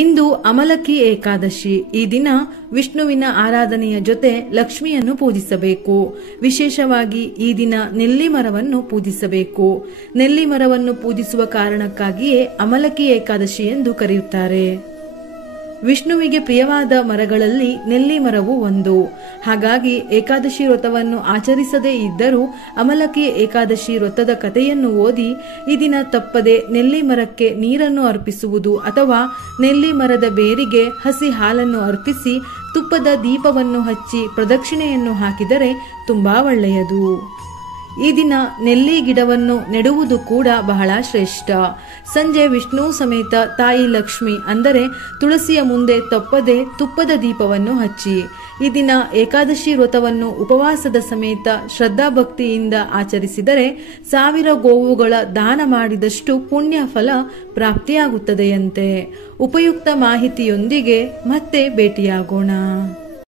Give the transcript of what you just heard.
ಇಂದು ಅಮಲಕಿ ಏಕಾದಶಿ. ಈ ದಿನ ವಿಷ್ಣುವಿನ ಆರಾಧನೆಯ ಜೊತೆ ಲಕ್ಷ್ಮಿಯನ್ನು ಪೂಜಿಸಬೇಕು. ವಿಶೇಷವಾಗಿ ಈ ದಿನ ನೆಲ್ಲಿ ಮರವನ್ನು ಪೂಜಿಸಬೇಕು. ನೆಲ್ಲಿ ಮರವನ್ನು ಪೂಜಿಸುವ ಕಾರಣಕ್ಕಾಗಿಯೇ ಅಮಲಕಿ ಏಕಾದಶಿ ಎಂದು ಕರೆಯುತ್ತಾರೆ. ವಿಷ್ಣುವಿಗೆ ಪ್ರಿಯವಾದ ಮರಗಳಲ್ಲಿ ನೆಲ್ಲಿ ಮರವು ಒಂದು. ಹಾಗಾಗಿ ಏಕಾದಶಿ ವ್ರತವನ್ನು ಆಚರಿಸದೇ ಇದ್ದರೂ ಅಮಲಕಿ ಏಕಾದಶಿ ವ್ರತದ ಕಥೆಯನ್ನು ಓದಿ ಈ ದಿನ ತಪ್ಪದೆ ನೆಲ್ಲಿ ಮರಕ್ಕೆ ನೀರನ್ನು ಅರ್ಪಿಸುವುದು ಅಥವಾ ನೆಲ್ಲಿ ಮರದ ಬೇರಿಗೆ ಹಸಿ ಹಾಲನ್ನು ಅರ್ಪಿಸಿ ತುಪ್ಪದ ದೀಪವನ್ನು ಹಚ್ಚಿ ಪ್ರದಕ್ಷಿಣೆಯನ್ನು ಹಾಕಿದರೆ ತುಂಬಾ ಒಳ್ಳೆಯದು. ಈ ದಿನ ನೆಲ್ಲಿ ಗಿಡವನ್ನು ನೆಡುವುದು ಕೂಡ ಬಹಳ ಶ್ರೇಷ್ಠ. ಸಂಜೆ ವಿಷ್ಣು ಸಮೇತ ತಾಯಿ ಲಕ್ಷ್ಮಿ ಅಂದರೆ ತುಳಸಿಯ ಮುಂದೆ ತಪ್ಪದೆ ತುಪ್ಪದ ದೀಪವನ್ನು ಹಚ್ಚಿ. ಈ ದಿನ ಏಕಾದಶಿ ವ್ರತವನ್ನು ಉಪವಾಸದ ಸಮೇತ ಶ್ರದ್ಧಾಭಕ್ತಿಯಿಂದ ಆಚರಿಸಿದರೆ 1000 ಗೋವುಗಳ ದಾನ ಮಾಡಿದಷ್ಟು ಪುಣ್ಯ ಫಲ ಪ್ರಾಪ್ತಿಯಾಗುತ್ತದೆಯಂತೆ. ಉಪಯುಕ್ತ ಮಾಹಿತಿಯೊಂದಿಗೆ ಮತ್ತೆ ಭೇಟಿಯಾಗೋಣ.